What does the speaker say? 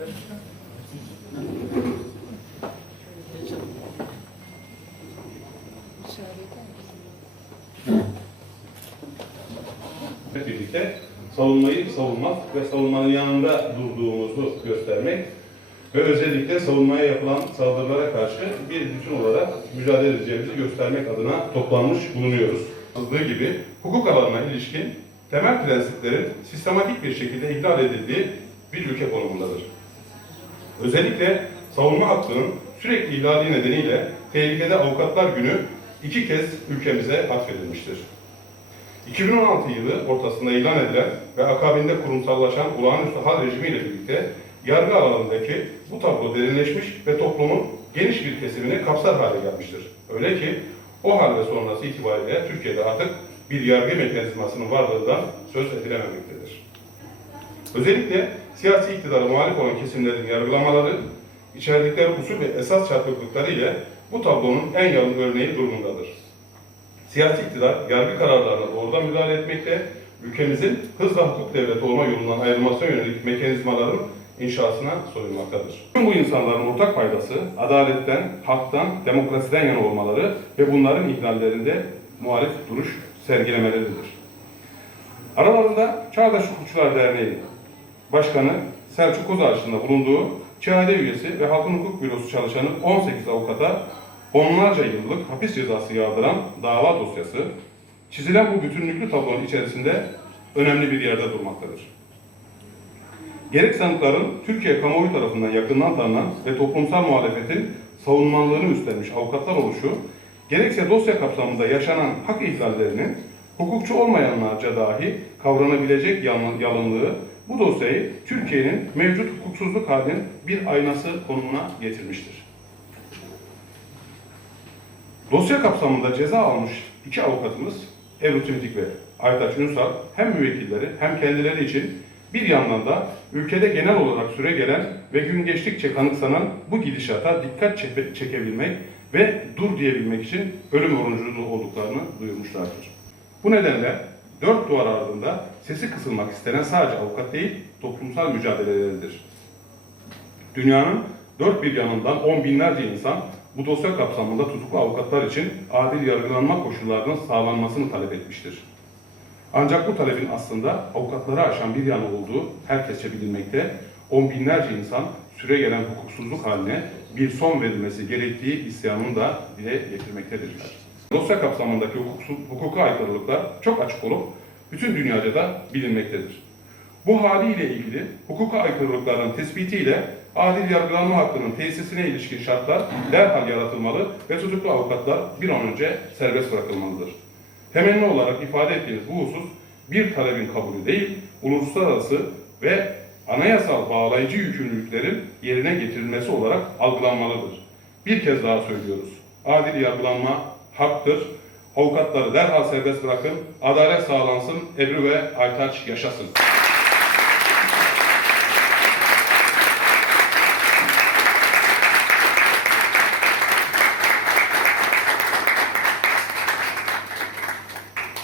Hep birlikte savunmayı savunmak ve savunmanın yanında durduğumuzu göstermek ve özellikle savunmaya yapılan saldırılara karşı bir bütün olarak mücadele edeceğimizi göstermek adına toplanmış bulunuyoruz. Yazdığı gibi hukuk alanına ilişkin temel prensiplerin sistematik bir şekilde ihlal edildiği bir ülke konumundadır. Özellikle savunma hakkının sürekli ihlali nedeniyle tehlikede avukatlar günü iki kez ülkemize atfedilmiştir. 2016 yılı ortasında ilan edilen ve akabinde kurumsallaşan olağanüstü hal rejimiyle birlikte yargı alanındaki bu tablo derinleşmiş ve toplumun geniş bir kesimini kapsar hale gelmiştir. Öyle ki o hal ve sonrası itibariyle Türkiye'de artık bir yargı mekanizmasının varlığından söz edilememektedir. Özellikle siyasi iktidara muhalif olan kesimlerin yargılamaları, içerdikleri usul ve esas çarpıklıkları ile bu tablonun en yalın örneği durumundadır. Siyasi iktidar yargı kararlarına doğrudan müdahale etmekte, ülkemizin hızla hukuk devleti olma yolundan ayrılmasına yönelik mekanizmaların inşasına soyulmaktadır. Tüm bu insanların ortak paydası adaletten, haktan, demokrasiden yana olmaları ve bunların ihlallerinde muhalif duruş sergilemeleridir. Aralarında Çağdaş Hukukçular Derneği Başkanı Selçuk Kozarşı'nda bulunduğu ÇAD üyesi ve Halkın Hukuk Bürosu çalışanı 18 avukata onlarca yıllık hapis cezası yağdıran dava dosyası, çizilen bu bütünlüklü tablonun içerisinde önemli bir yerde durmaktadır. Gerek sanıkların Türkiye kamuoyu tarafından yakından tanınan ve toplumsal muhalefetin savunmanlığını üstlenmiş avukatlar oluşu, gerekse dosya kapsamında yaşanan hak ihlallerinin hukukçu olmayanlarca dahi kavranabilecek yalın- yalınlığı bu dosyayı Türkiye'nin mevcut hukuksuzluk halinin bir aynası konumuna getirmiştir. Dosya kapsamında ceza almış iki avukatımız Ebru Tümetik ve Aytaç Ünsal hem müvekkilleri hem kendileri için bir yandan da ülkede genel olarak süre gelen ve gün geçtikçe kanıksanan bu gidişata dikkat çekebilmek ve dur diyebilmek için ölüm orucunda olduklarını duyurmuşlardır. Bu nedenle dört duvar ardında sesi kısılmak istenen sadece avukat değil, toplumsal mücadeleleridir. Dünyanın dört bir yanından on binlerce insan bu dosya kapsamında tutuklu avukatlar için adil yargılanma koşullarının sağlanmasını talep etmiştir. Ancak bu talebin aslında avukatları aşan bir yanı olduğu herkesçe bilinmekte, on binlerce insan süre gelen hukuksuzluk haline bir son verilmesi gerektiği isyanını da dile getirmektedirler. Dosya kapsamındaki hukuksuz, hukuka aykırılıklar çok açık olup bütün dünyaca da bilinmektedir. Bu haliyle ilgili hukuka aykırılıkların tespitiyle adil yargılanma hakkının tesisine ilişkin şartlar derhal yaratılmalı ve tutuklu avukatlar bir an önce serbest bırakılmalıdır. Temenni olarak ifade ettiğimiz bu husus bir talebin kabulü değil, uluslararası ve anayasal bağlayıcı yükümlülüklerin yerine getirilmesi olarak algılanmalıdır. Bir kez daha söylüyoruz. Adil yargılanma haktır. Avukatları derhal serbest bırakın. Adalet sağlansın. Ebru ve Aytaç yaşasın.